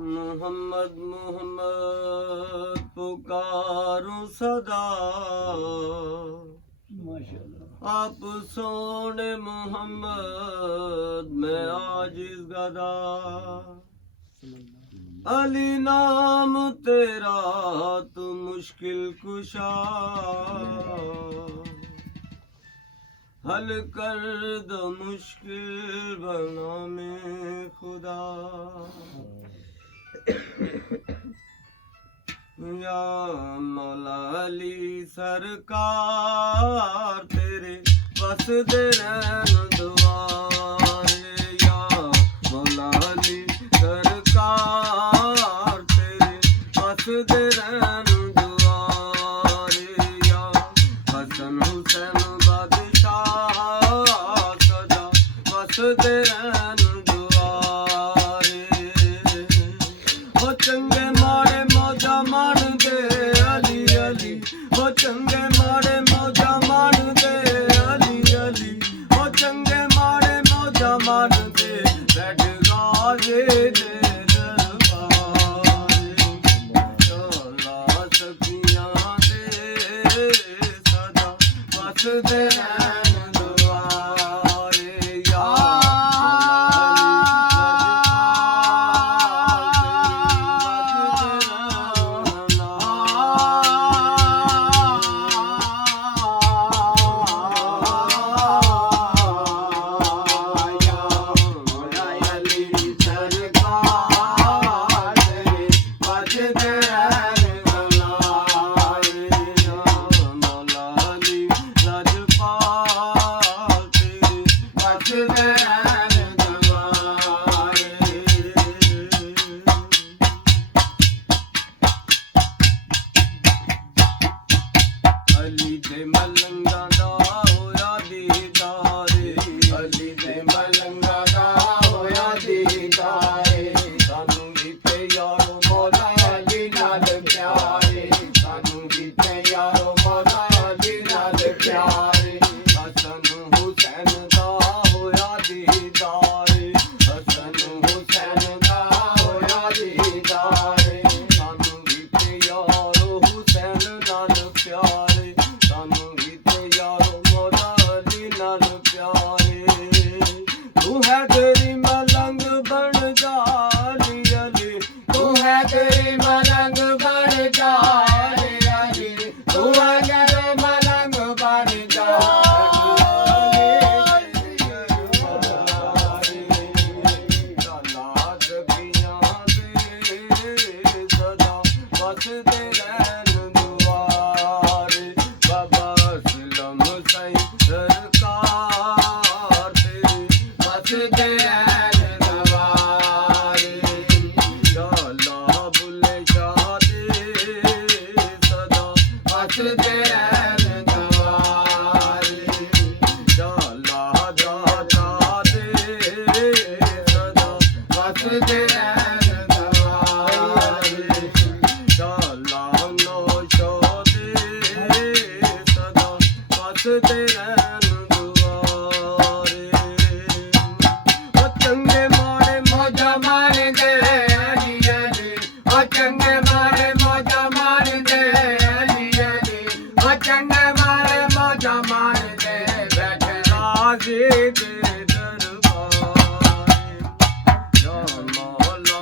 मोहम्मद मोहम्मद पुकारूं सदा, माशाल्लाह। आप सोने मोहम्मद मैं आजिज़ गदा। अली नाम तेरा तू मुश्किल कुशा, हल कर दो मुश्किल बना में खुदा। या मौला अली सरकार तेरे बस दे रहन दुआरे, या मौला अली सरकार तेरे बस दे रहन दुआरे, या हसन हुसैन बादशाह सदा बस दे रहन दुआरे। हो चंगे माड़े मौजा मान दे अली अली, हो चंगे माड़े मौजा मान दे अली अली, हो चंगे माड़े मौजा मान दे बैठ गाजे दे दरबारे। चौला सखियां दे सदा बस दे रहन दुआरे, या अली दे मलंगा दा होया दीदारे, अली दे मलंगा दा होया दीदारे। सानू कीते यारो मौला अली नाल प्यारे, सानू कीते यारो मौला अली नाल प्यारे। हसन हुसैन दा होया दीदारे, हसन हुसैन दा होया दीदारे। सानू कीते यारो हुसैन नाल प्यारे, सानू कीते यारो मौला अली नाल प्यारे। तू है तेरी मलंग बन जा अली अली, तू है तेरी मलंग बन जा अली अली, तू है तेरी मलंग बन जा बस दे रहन दुआरे। बाबा असलम सईं सरकार तेरी बस दे रहन दुआरे। या अल्लाह बुल्ले शाह दे सदा बस दे रहन दुआरे। या अल्लाह दाता दे सदा बस दे रहन दुआरे। या अल्लाह नौशो दे सदा बस दे रहन दुआरे। ओ चंगे माड़े मौजा मार दे अली अली, ओ चंगे माड़े मौजा मार दे अली अली, ओ चंगे माड़े मौजा मार दे बैठ राजे दे दरबारे। या मौला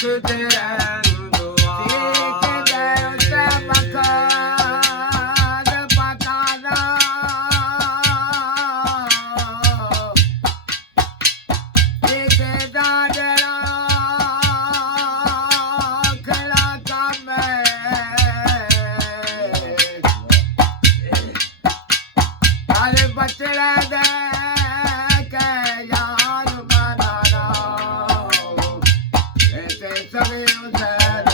ਵਸਦੇ ਰਹਿਣ बचड़ा दे के यार मनाना ऐसे सभी उधर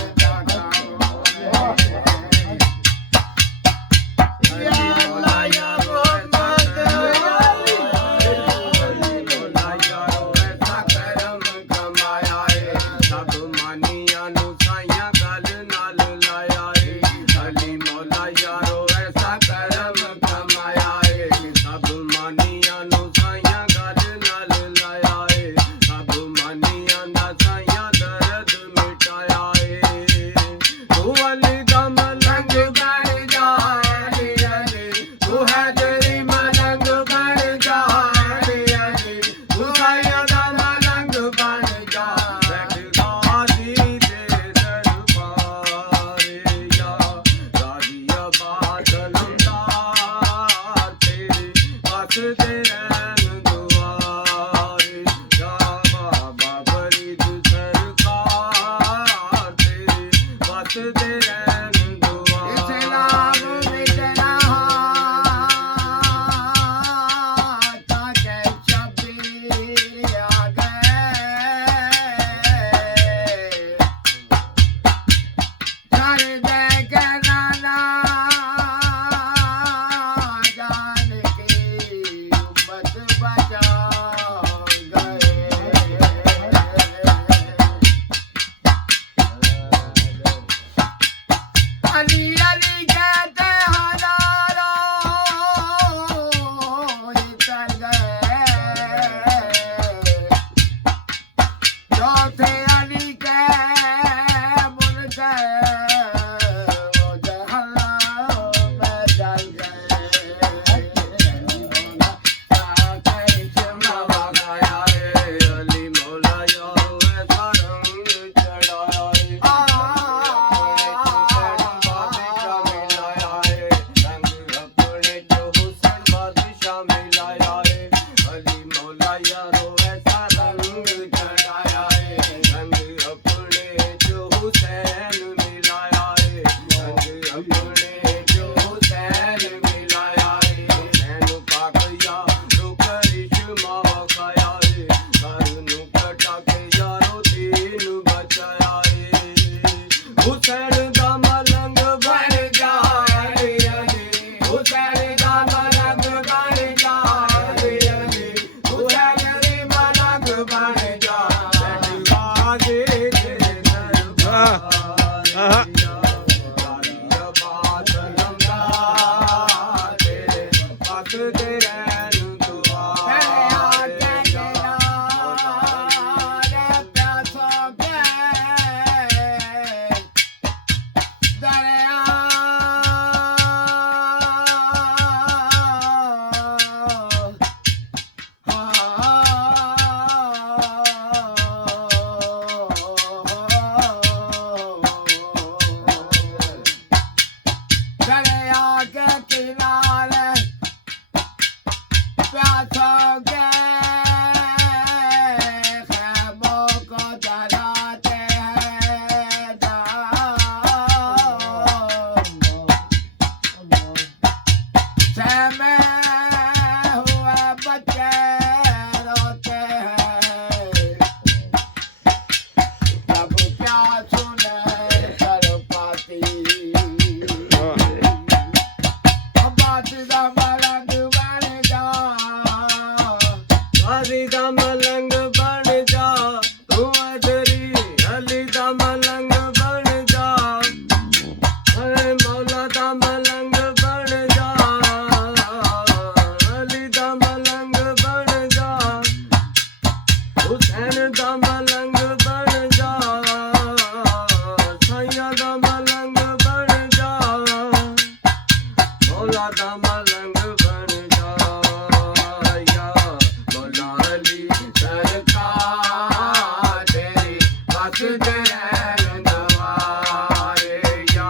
ਵਸਦੇ ਰਹਿਣ ਦੁਆਰੇ ਯਾ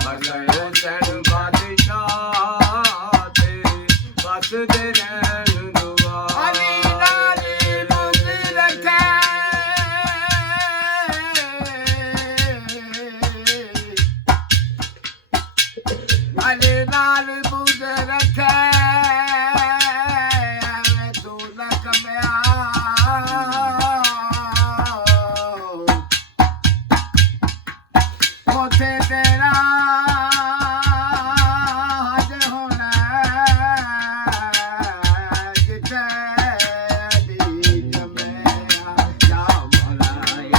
ਅਸਲ ਹੁਸੈਨ ਬਾਦਸ਼ਾਹ ਤੇ ਵਸਦੇ ਰਹਿਣ ਦੁਆਰੇ ਅਲੀ ਲਾਲੀ ਮੁਝ ਰੱਖੇ ਅਲੀ ਲਾਲ ਮੁਝ ਰੱਖੇ ਐਵੇਂ ਤੂੰ ਨਾ ਕਮਿਆ ਉਥੇ ਤੇਰਾ ਹਜ ਹੋਣਾ ਜਿੱਥੇ ਦੀ ਜਮਿਆ ਜਾ ਮੋਲਾ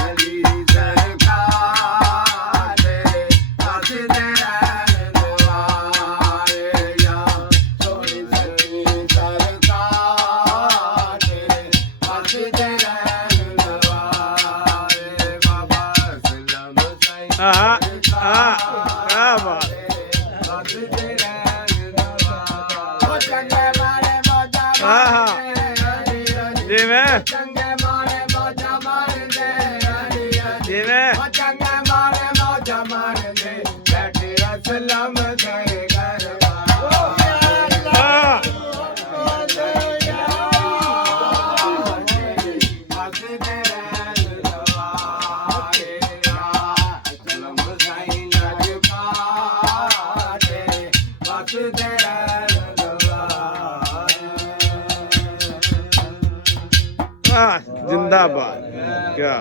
ਅਲੀ ਸਰਕਾਰ ਦੇ ਵਸਦੇ ਰਹਿਣ ਦੁਆਰੇ ਯਾ ਸੋਹਣੀ ਸੱਚੀ ਸਰਕਾਰ ਦੇ ਵਸਦੇ ਰਹਿਣ ਦੁਆਰੇ ਬਾਬਾ ਸਲਾਮ ਸਾਈਂ ਆਹ ਆਹ ਬਾਤ ਵਸਦੇ ਰਹਿਣ ਦੁਆਰੇ ਉਹ ਚੰਗੇ ਮਾਰੇ ਮੋਜਾ ਆਹਾ। ਮਾਰੇ ਜਿਵੇਂ ਚੰਗੇ ਮਾਰੇ ਮੋਜਾ ਮਾਰਦੇ ਅਲੀ ਅਲੀ ਜਿਵੇਂ ਉਹ ਚੰਗੇ ਮਾਰੇ ਮੋਜਾ ਮਾਰਦੇ ਬੈਠੇ ਅਸਲਮ ਦੇ ਘਰਵਾ ਆਹ ਵਸਦੇ ਰਹਿਣ ਦੁਆਰੇ ਯਾ ਸਲਾਮ ਸਾਈਂ ਲਜਕਾਰੇ ਵਸਦੇ ਰਹਿਣ ਦੁਆਰੇ ਆਹ ਜਿੰਦਾਬਾਦ ਕਿਆ